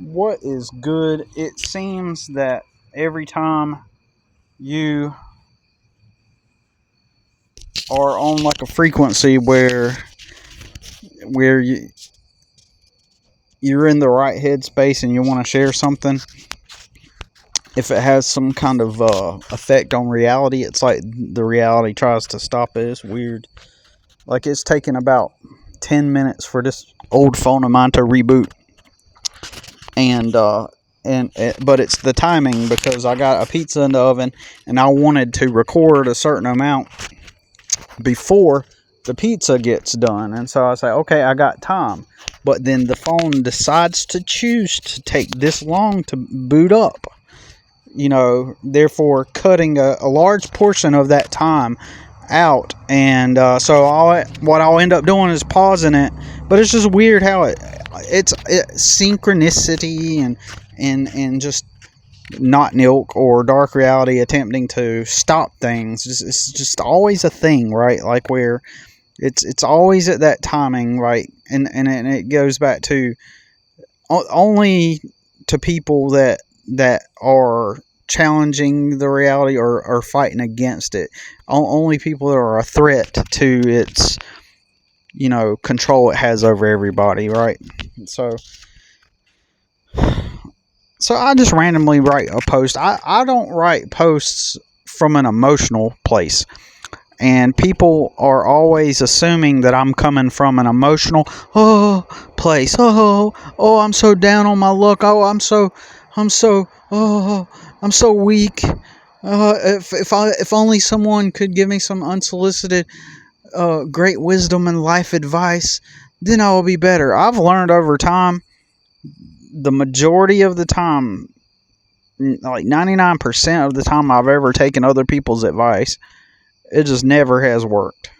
What is good? It seems that every time you are on like a frequency where you're in the right headspace and you want to share something, if it has some kind of effect on reality, it's like the reality tries to stop it. It's weird. Like it's taken about 10 minutes for this old phone of mine to reboot, and but it's the timing because I got a pizza in the oven and I wanted to record a certain amount before the pizza gets done. And so I say, okay, I got time. But then the phone decides to choose to take this long to boot up, therefore cutting a large portion of that time out. And so what I'll end up doing is pausing it. But it's just weird how it's synchronicity and just not Nilk or Dark Reality attempting to stop things. It's just always a thing, right? Like where it's always at that timing, right? And it goes back to only to people that are challenging the reality or fighting against it. Only people that are a threat to its control it has over everybody, right? So I just randomly write a post. I don't write posts from an emotional place. And people are always assuming that I'm coming from an emotional place. I'm so down on my luck. I'm so weak. If only someone could give me some unsolicited great wisdom and life advice, then I will be better. I've learned over time, the majority of the time, like 99% of the time I've ever taken other people's advice, it just never has worked.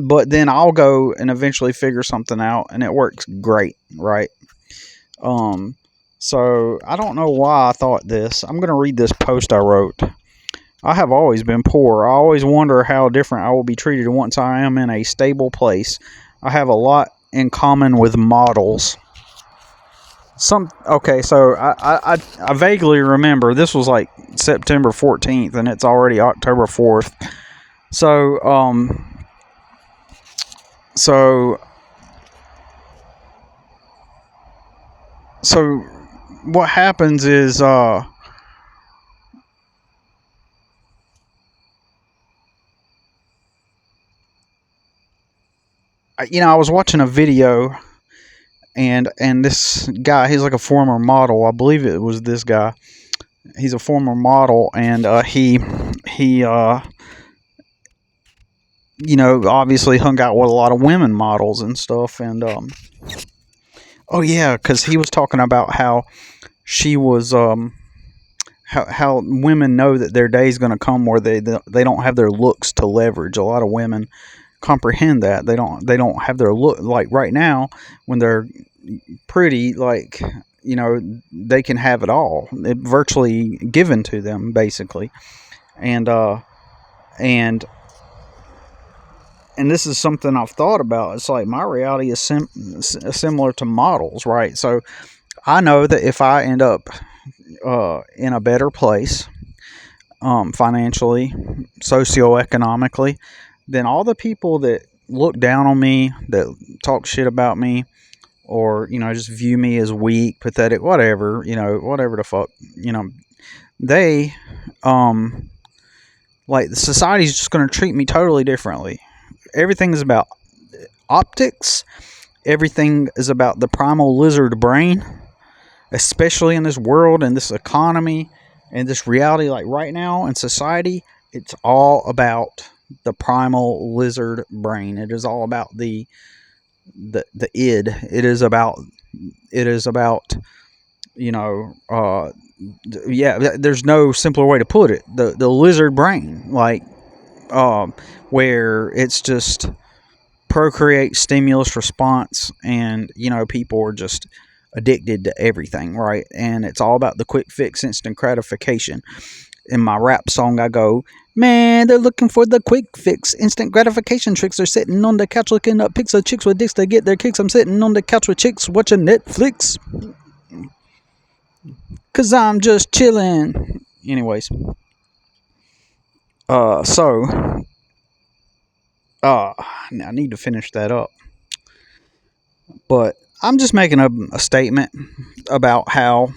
But then I'll go and eventually figure something out and it works great, right? So I don't know why I thought this. I'm going to read this post I wrote. I have always been poor. I always wonder how different I will be treated once I am in a stable place. I have a lot in common with models. So I vaguely remember this was like September 14th and it's already October 4th. So what happens is I was watching a video and this guy, he's like a former model. I believe it was this guy. He's a former model and he obviously hung out with a lot of women models and stuff. And because he was talking about how she was how women know that their day is going to come where they don't have their looks to leverage. A lot of women comprehend that they don't have their look. Like right now when they're pretty, like they can have it all, virtually given to them basically. And this is something I've thought about. It's like my reality is similar to models, right? So I know that if I end up in a better place, financially, socioeconomically, then all the people that look down on me, that talk shit about me, or just view me as weak, pathetic, whatever, whatever the fuck, they like the society's just going to treat me totally differently. Everything is about optics. Everything is about the primal lizard brain, especially in this world and this economy and this reality. Like right now in society, it's all about the primal lizard brain. It is all about the id. It is about there's no simpler way to put it. The lizard brain, like where it's just procreate, stimulus, response, and people are just addicted to everything, right? And it's all about the quick fix, instant gratification. In my rap song I go, man, they're looking for the quick fix, instant gratification tricks. They're sitting on the couch looking up pics of chicks with dicks to get their kicks. I'm sitting on the couch with chicks watching Netflix. 'Cause I'm just chilling. Anyways, so I need to finish that up. But I'm just making a statement about how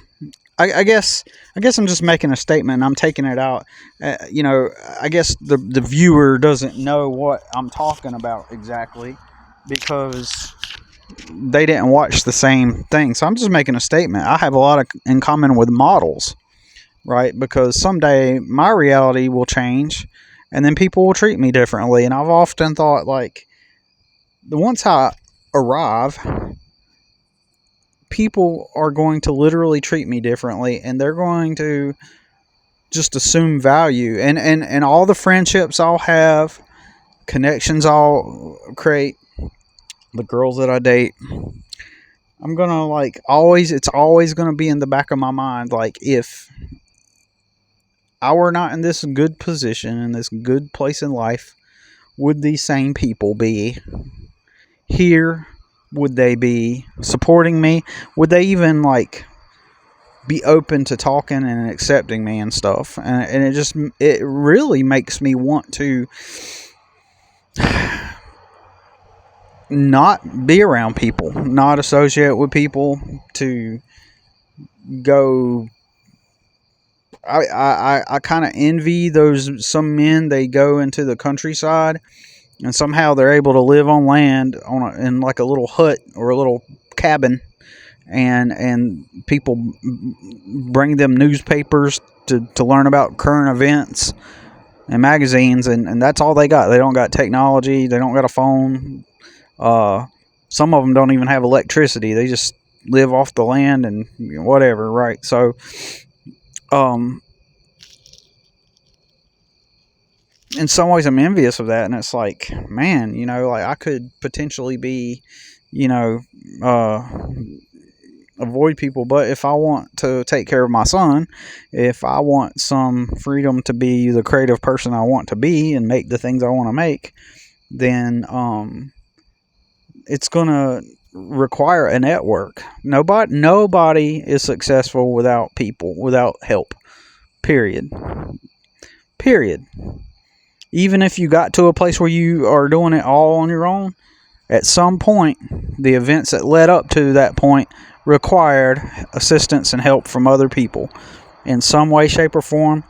I guess I'm just making a statement. And I'm taking it out. I guess the viewer doesn't know what I'm talking about exactly because they didn't watch the same thing. So I'm just making a statement. I have a lot in common with models, right? Because someday my reality will change, and then people will treat me differently. And I've often thought like, the once I arrive, people are going to literally treat me differently, and they're going to just assume value, and all the friendships I'll have, connections I'll create, the girls that I date, I'm gonna like always. It's always gonna be in the back of my mind. Like, if I were not in this good position, in this good place in life, would these same people be here? Would they be supporting me? Would they even like be open to talking and accepting me and stuff? And it really makes me want to not be around people, not associate with people, to go. I kind of envy those some men. They go into the countryside and somehow they're able to live on land in like a little hut or a little cabin, and people bring them newspapers to learn about current events and magazines, and that's all they got. They don't got technology. They don't got a phone. Some of them don't even have electricity. They just live off the land and whatever, right? So, um, in some ways, I'm envious of that, and it's like, man, like I could potentially be, you know, uh, avoid people. But if I want to take care of my son, if I want some freedom to be the creative person I want to be and make the things I want to make, then it's gonna require a network. Nobody is successful without people, without help. Period. Period. Even if you got to a place where you are doing it all on your own, at some point, the events that led up to that point required assistance and help from other people in some way, shape, or form.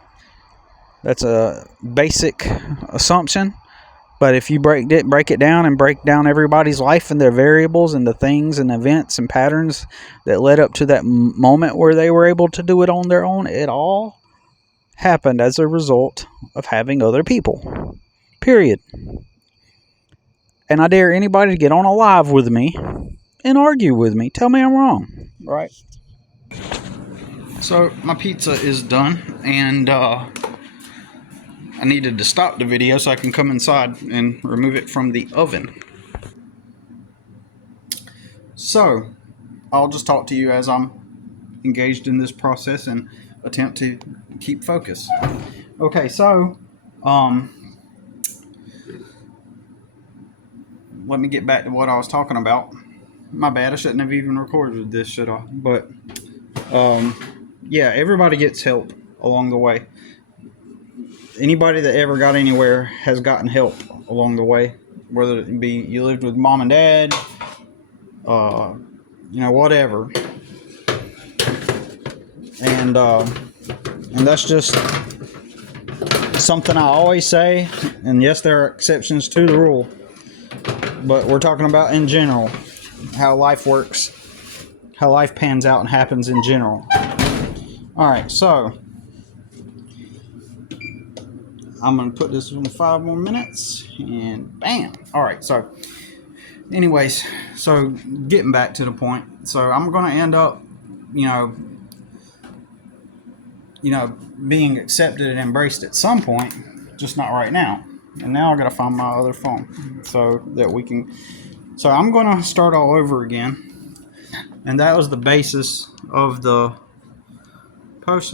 That's a basic assumption. But if you break it down and break down everybody's life and their variables and the things and events and patterns that led up to that moment where they were able to do it on their own, it all happened as a result of having other people. Period. And I dare anybody to get on a live with me and argue with me. Tell me I'm wrong. Right. So my pizza is done, and I needed to stop the video so I can come inside and remove it from the oven. So I'll just talk to you as I'm engaged in this process and attempt to keep focus. Okay, so let me get back to what I was talking about. My bad, I shouldn't have even recorded this, should I? But yeah, everybody gets help along the way. Anybody that ever got anywhere has gotten help along the way, whether it be you lived with mom and dad, whatever. And that's just something I always say. And yes, there are exceptions to the rule, but we're talking about in general, how life works, how life pans out and happens in general. All right, so I'm going to put this in 5 more minutes, and bam. All right, so anyways, so getting back to the point. So I'm going to end up, being accepted and embraced at some point, just not right now. And now I got to find my other phone so that we can. So I'm going to start all over again. And that was the basis of the post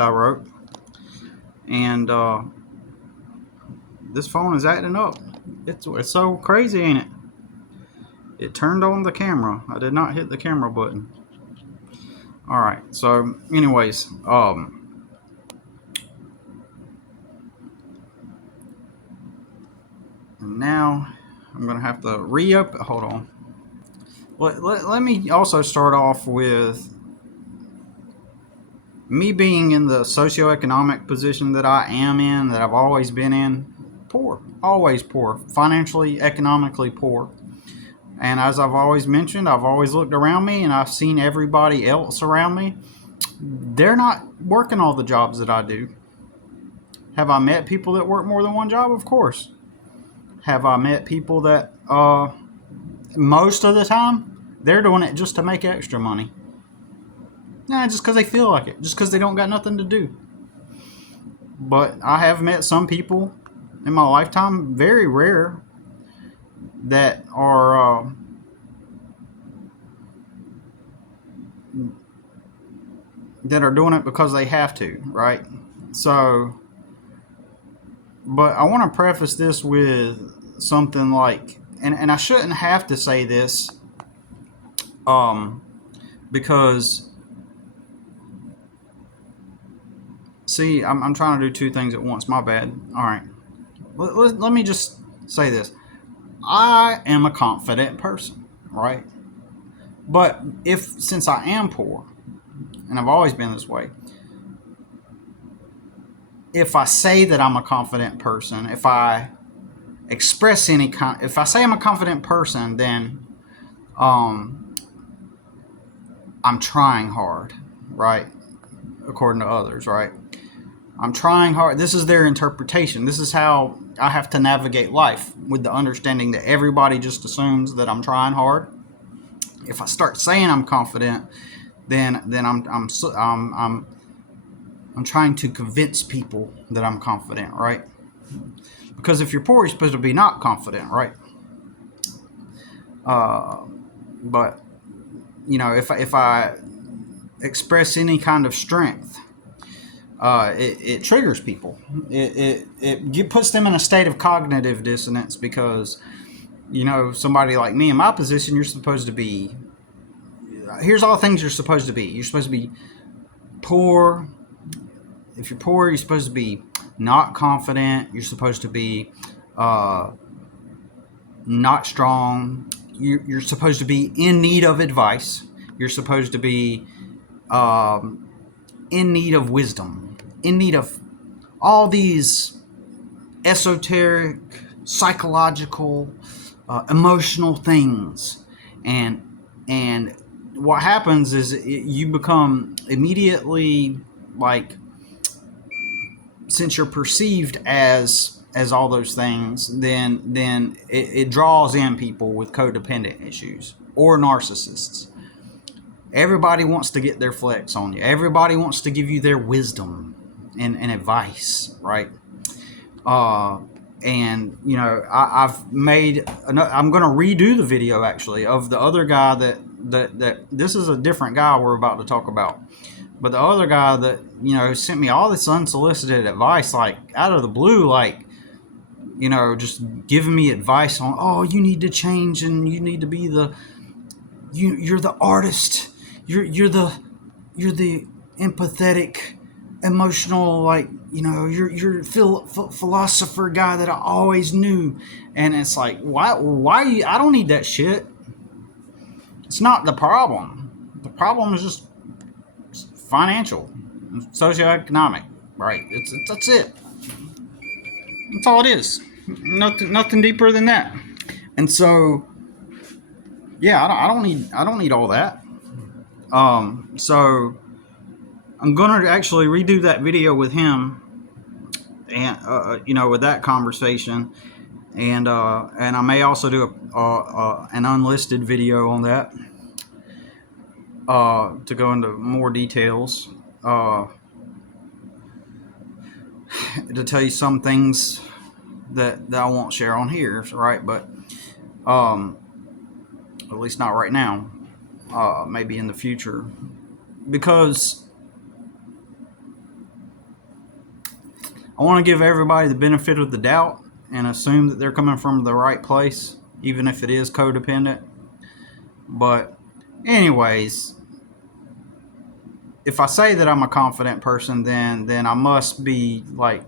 I wrote. And this phone is acting up. It's so crazy, ain't it? It turned on the camera. I did not hit the camera button. All right. So, anyways, and now I'm gonna have to reopen. Hold on. Let me also start off with me being in the socioeconomic position that I am in, that I've always been in. Poor, always poor, financially, economically poor. And as I've always mentioned, I've always looked around me and I've seen everybody else around me. They're not working all the jobs that I do. Have I met people that work more than one job? Of course. Have I met people that most of the time they're doing it just to make extra money? Nah, just because they feel like it, just because they don't got nothing to do. But I have met some people in my lifetime, very rare, that are doing it because they have to, right? So, but I want to preface this with something like, and I shouldn't have to say this, because, see, I'm trying to do two things at once. My bad. All right. Let me just say this. I am a confident person, right? But since I am poor, and I've always been this way, if I say that I'm a confident person, if I express if I say I'm a confident person, then I'm trying hard, right? According to others, right? I'm trying hard. This is their interpretation. This is how I have to navigate life, with the understanding that everybody just assumes that I'm trying hard. If I start saying I'm confident, then I'm trying to convince people that I'm confident, right? Because if you're poor, you're supposed to be not confident, right? But you know, if I express any kind of strength, it triggers people. It puts them in a state of cognitive dissonance, because, you know, somebody like me in my position, you're supposed to be. Here's all the things you're supposed to be. You're supposed to be poor. If you're poor, you're supposed to be not confident. You're supposed to be not strong. You're supposed to be in need of advice. You're supposed to be in need of wisdom, in need of all these esoteric, psychological, emotional things. And what happens is you become immediately, like, since you're perceived as all those things, then it draws in people with codependent issues or narcissists. Everybody wants to get their flex on you. Everybody wants to give you their wisdom and advice, right? And, you know, I'm going to redo the video, actually, of the other guy that this is a different guy we're about to talk about. But the other guy that, you know, sent me all this unsolicited advice, like, out of the blue, like, you know, just giving me advice on, oh, you need to change, and you need to be you're the artist. You're the empathetic, emotional, like, you know, you're philosopher guy that I always knew. And it's like, why I don't need that shit. It's not the problem. The problem is just financial, socioeconomic, right? That's it. That's all it is. Nothing deeper than that. And so, yeah, I don't need all that. So I'm gonna actually redo that video with him, and you know, with that conversation, and I may also do an unlisted video on that, to go into more details, to tell you some things that I won't share on here, right? But at least not right now. Maybe in the future, because I want to give everybody the benefit of the doubt and assume that they're coming from the right place, even if it is codependent. But anyways, if I say that I'm a confident person, then I must be like,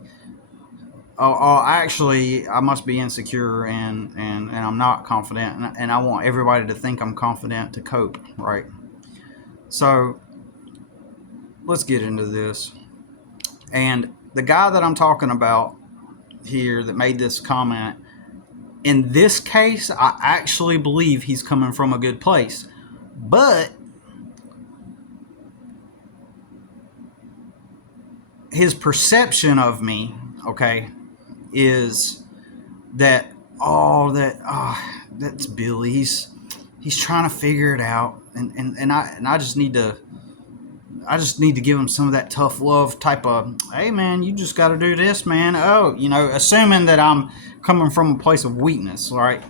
actually, I must be insecure, and I'm not confident, and I want everybody to think I'm confident to cope, right? So let's get into this. And the guy that I'm talking about here that made this comment, in this case, I actually believe he's coming from a good place. But his perception of me, okay, is that, that's Billy. He's trying to figure it out, and I just need to give him some of that tough love type of, hey man, you just got to do this, man. Oh, assuming that I'm coming from a place of weakness, right?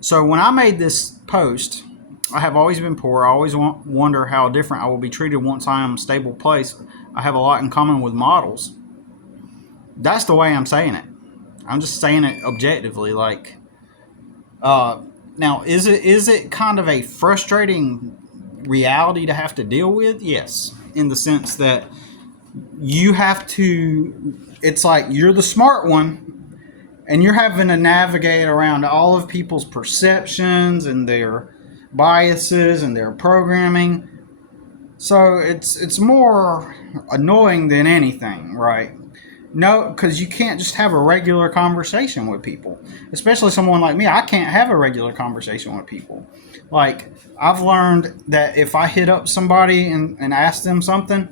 So when I made this post, I have always been poor. I always wonder how different I will be treated once I am a stable place. I have a lot in common with models. That's the way I'm saying it. I'm just saying it objectively. Like, now, is it kind of a frustrating reality to have to deal with? Yes, in the sense that you have to. It's like you're the smart one, and you're having to navigate around all of people's perceptions and their biases and their programming. So it's more annoying than anything, right? No, because you can't just have a regular conversation with people, especially someone like me. I can't have a regular conversation with people. Like, I've learned that if I hit up somebody and ask them something,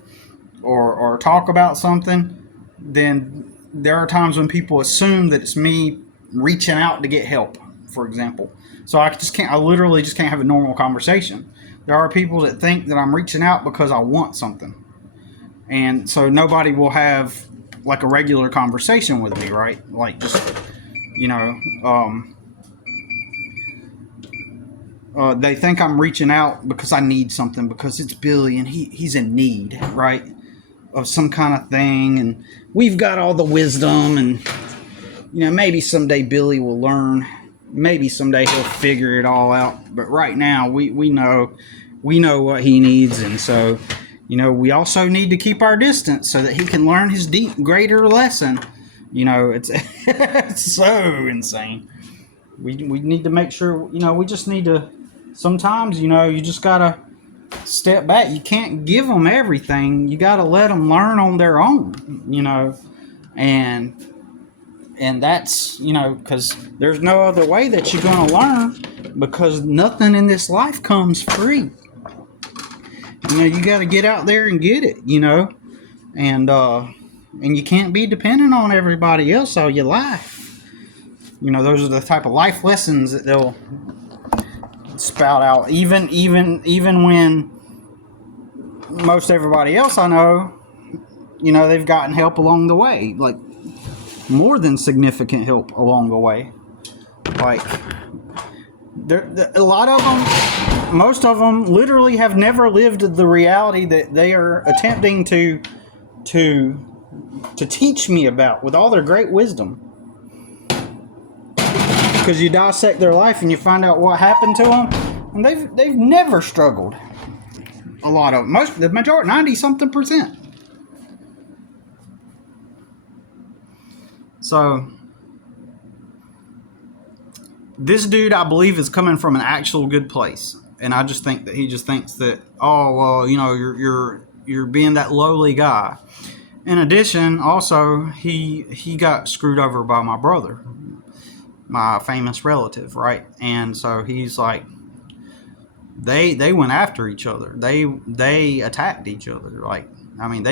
or talk about something, then there are times when people assume that it's me reaching out to get help, for example. So I literally just can't have a normal conversation. There are people that think that I'm reaching out because I want something. And so nobody will have like a regular conversation with me, right? Like, just, you know, they think I'm reaching out because I need something, because it's Billy and he's in need, right, of some kind of thing, and we've got all the wisdom, and maybe someday Billy will learn. Maybe someday he'll figure it all out. But right now, we know what he needs, and so we also need to keep our distance so that he can learn his greater lesson. It's it's so insane. We need to make sure. We just need to. Sometimes you just gotta step back. You can't give them everything. You gotta let them learn on their own. And that's, because there's no other way that you're going to learn, because nothing in this life comes free. You got to get out there and get it, and you can't be dependent on everybody else all your life. Those are the type of life lessons that they'll spout out, even when most everybody else I know, they've gotten help along the way, like more than significant help along the way. Like, a lot of them, most of them, literally have never lived the reality that they are attempting to teach me about with all their great wisdom. Because you dissect their life and you find out what happened to them, and they've never struggled. A lot of them, the majority, 90-something%. So, this dude, I believe, is coming from an actual good place, and I just think that he just thinks that, oh well, you're being that lowly guy. In addition, also, he got screwed over by my brother, my famous relative, right? And so he's like, they went after each other. They attacked each other. Like, I mean,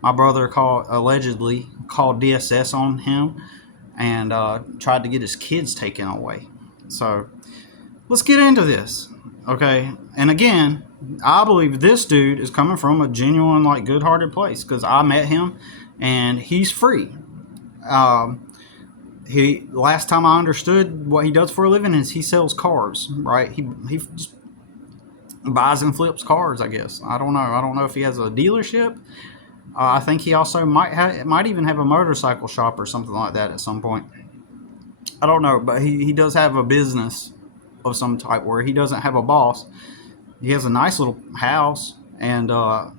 my brother allegedly called DSS on him and tried to get his kids taken away. So let's get into this, okay? And again, I believe this dude is coming from a genuine, like, good-hearted place, because I met him and he's free. Last time I understood what he does for a living is he sells cars, right? He just buys and flips cars, I guess. I don't know if he has a dealership. I think he also might even have a motorcycle shop or something like that at some point. I don't know, but he does have a business of some type where he doesn't have a boss. He has a nice little house, and I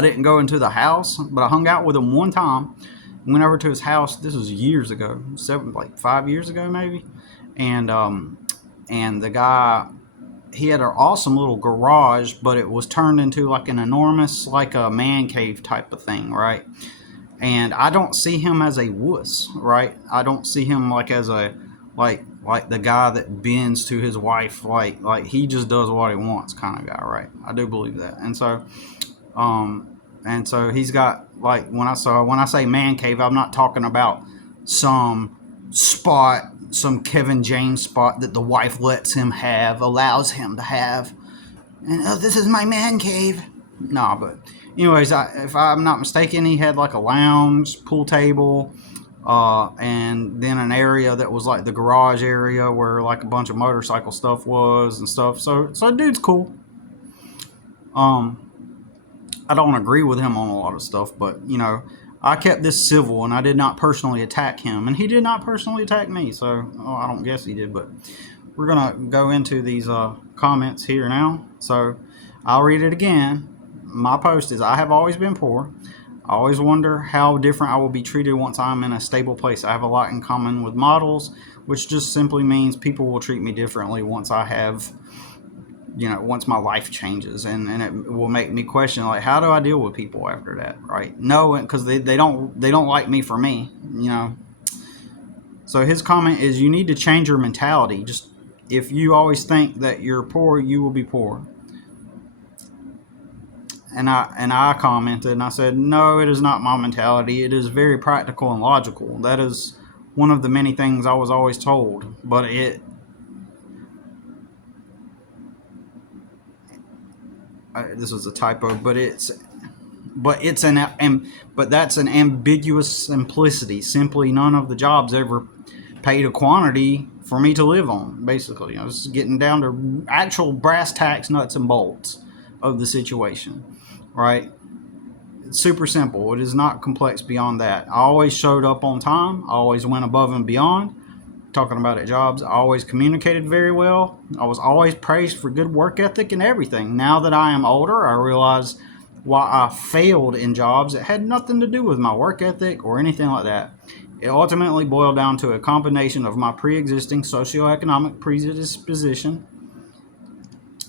didn't go into the house, but I hung out with him one time. Went over to his house. This was years ago, 5 years ago maybe, and and the guy, he had an awesome little garage, but it was turned into like an enormous, like a man cave type of thing, right? And I don't see him as a wuss, right? I don't see him like as a like the guy that bends to his wife, like he just does what he wants kind of guy, right? I do believe that, and so he's got like when I say man cave, I'm not talking about some spot, some Kevin James spot that the wife lets him have, allows him to have, and this is my man cave. Nah, but anyways, if I'm not mistaken, he had like a lounge, pool table, and then an area that was like the garage area where like a bunch of motorcycle stuff was and stuff. So dude's cool. I don't agree with him on a lot of stuff, but I kept this civil and I did not personally attack him, and he did not personally attack me. So I don't guess he did, but we're gonna go into these comments here now. So I'll read it again. My post is: I have always been poor. I always wonder how different I will be treated once I'm in a stable place. I have a lot in common with models, which just simply means people will treat me differently once I have, once my life changes, and it will make me question, like, how do I deal with people after that, right? No, because they don't like me for me, So his comment is, you need to change your mentality. Just if you always think that you're poor, you will be poor. And I commented and I said, no, it is not my mentality. It is very practical and logical. That is one of the many things I was always told. But this was a typo. But that's an ambiguous simplicity. Simply, none of the jobs ever paid a quantity for me to live on. Basically, it's getting down to actual brass tacks, nuts and bolts of the situation. Right? It's super simple. It is not complex beyond that. I always showed up on time. I always went above and beyond. Talking about at jobs, I always communicated very well. I was always praised for good work ethic and everything. Now that I am older, I realize why I failed in jobs. It had nothing to do with my work ethic or anything like that. It ultimately boiled down to a combination of my pre-existing socioeconomic predisposition,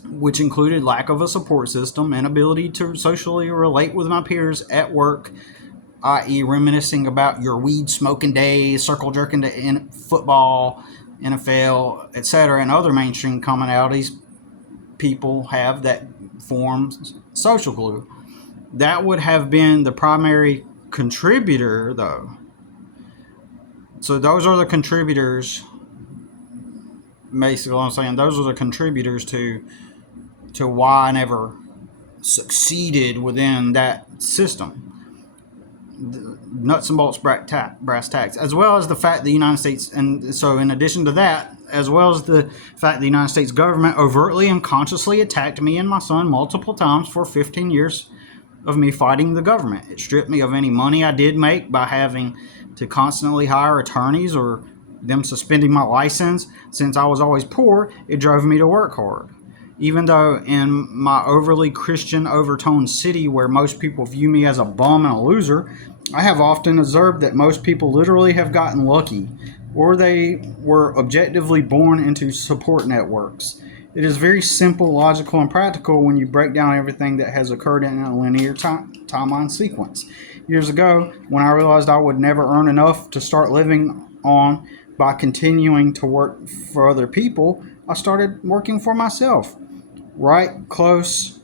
which included lack of a support system, inability to socially relate with my peers at work, i.e. reminiscing about your weed smoking days, circle jerking to football, NFL, etc., and other mainstream commonalities people have that forms social glue. That would have been the primary contributor, though. So those are the contributors. Basically, what I'm saying, those are the contributors to why I never succeeded within that system. The nuts and bolts brass tacks, as well as the fact the United States, and so in addition to that, as well as the fact the United States government overtly and consciously attacked me and my son multiple times for 15 years of me fighting the government. It stripped me of any money I did make by having to constantly hire attorneys or them suspending my license. Since I was always poor, it drove me to work hard. Even though in my overly Christian overtoned city where most people view me as a bum and a loser, I have often observed that most people literally have gotten lucky, or they were objectively born into support networks. It is very simple, logical, and practical when you break down everything that has occurred in a linear timeline sequence. Years ago, when I realized I would never earn enough to start living on by continuing to work for other people, I started working for myself. Right close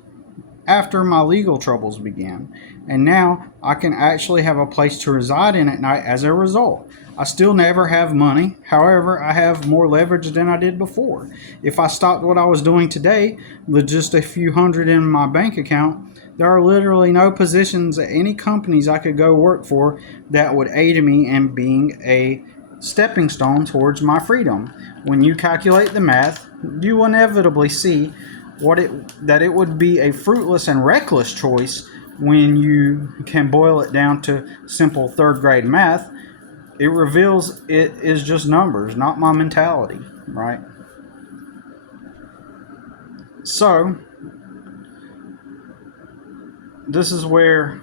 after my legal troubles began, and now I can actually have a place to reside in at night as a result. I still never have money, however, I have more leverage than I did before. If I stopped what I was doing today with just a few hundred in my bank account, there are literally no positions at any companies I could go work for that would aid me in being a stepping stone towards my freedom. When you calculate the math, you will inevitably see that it would be a fruitless and reckless choice when you can boil it down to simple third grade math. It reveals it is just numbers, not my mentality, right? So this is where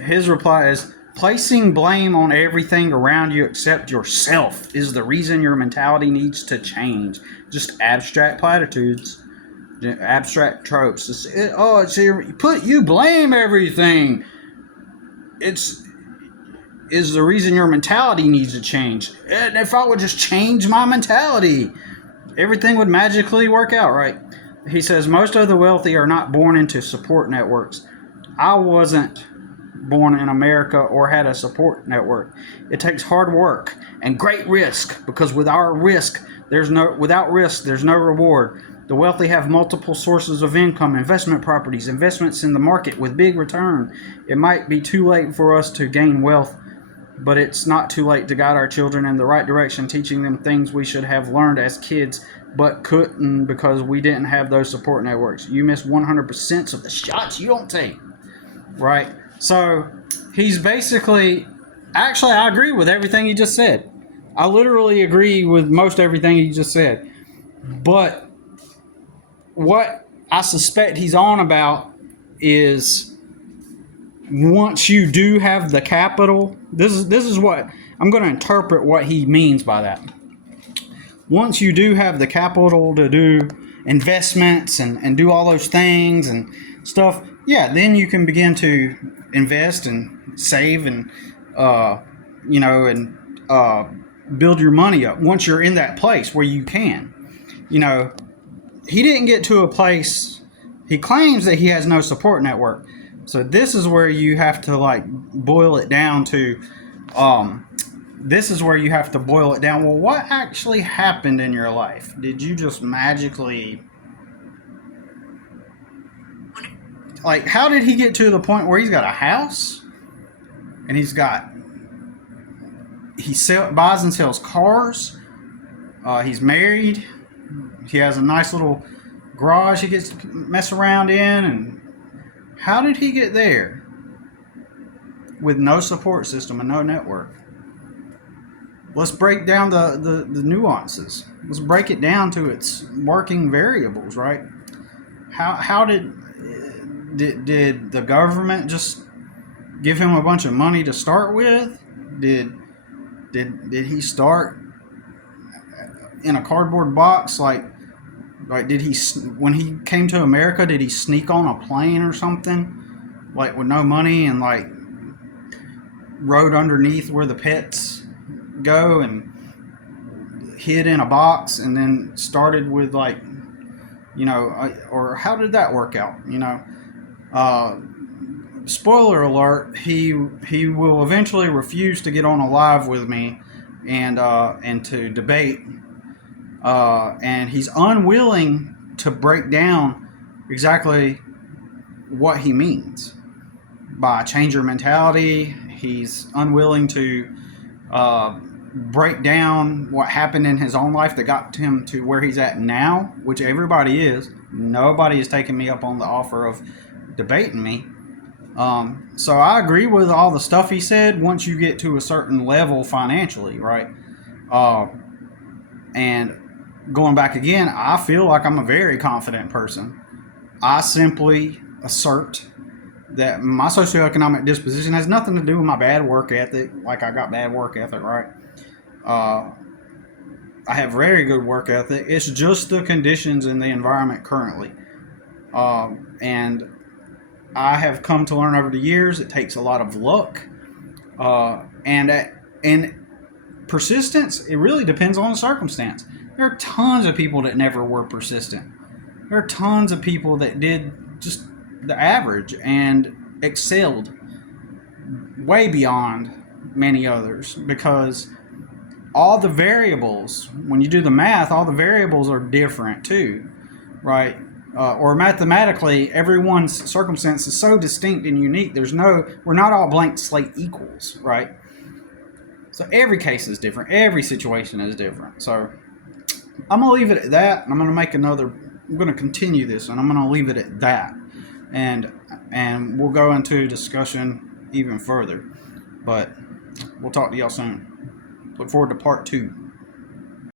his reply is: placing blame on everything around you except yourself is the reason your mentality needs to change. Just abstract platitudes, abstract tropes. You blame everything. It's is the reason your mentality needs to change. And if I would just change my mentality, everything would magically work out, right? He says most of the wealthy are not born into support networks. I wasn't born in America or had a support network. It takes hard work and great risk, because without risk there's no reward. The wealthy have multiple sources of income, investment properties, investments in the market with big return. It might be too late for us to gain wealth, but it's not too late to guide our children in the right direction, teaching them things we should have learned as kids but couldn't because we didn't have those support networks. You miss 100% of the shots you don't take, right? So he's basically, actually, I agree with everything he just said. I literally agree with most everything he just said. But what I suspect he's on about is, once you do have the capital, this is what I'm going to interpret what he means by that. Once you do have the capital to do investments and do all those things and stuff, yeah, then you can begin to invest and save and build your money up. Once you're in that place where you can, he didn't get to a place. He claims that he has no support network. So this is where you have to boil it down to. This is where you have to boil it down. Well, what actually happened in your life? Did you just magically, how did he get to the point where he's got a house and he buys and sells cars? He's married. He has a nice little garage he gets to mess around in. And how did he get there with no support system and no network? Let's break down the nuances. Let's break it down to its working variables, right? How did the government just give him a bunch of money to start with? Did he start in a cardboard box? Did he, when he came to America, did he sneak on a plane or something, with no money, and rode underneath where the pets go and hid in a box and then started with or how did that work out? Spoiler alert, he will eventually refuse to get on a live with me and to debate, and he's unwilling to break down exactly what he means by change your mentality. He's unwilling to break down what happened in his own life that got him to where he's at now, which everybody is. Nobody is taking me up on the offer of debating me. So I agree with all the stuff he said once you get to a certain level financially, right? And going back again, I feel like I'm a very confident person. I simply assert that my socioeconomic disposition has nothing to do with my bad work ethic. I got bad work ethic, right? I have very good work ethic. It's just the conditions in the environment currently. And I have come to learn over the years it takes a lot of luck. And persistence, it really depends on the circumstance. There are tons of people that never were persistent. There are tons of people that did just the average and excelled way beyond many others, because all the variables, when you do the math, all the variables are different too, right? Or mathematically, everyone's circumstance is so distinct and unique. We're not all blank slate equals, right? So every case is different. Every situation is different. So I'm going to leave it at that. And I'm going to continue this, and I'm going to leave it at that. And we'll go into discussion even further. But we'll talk to y'all soon. Look forward to part 2.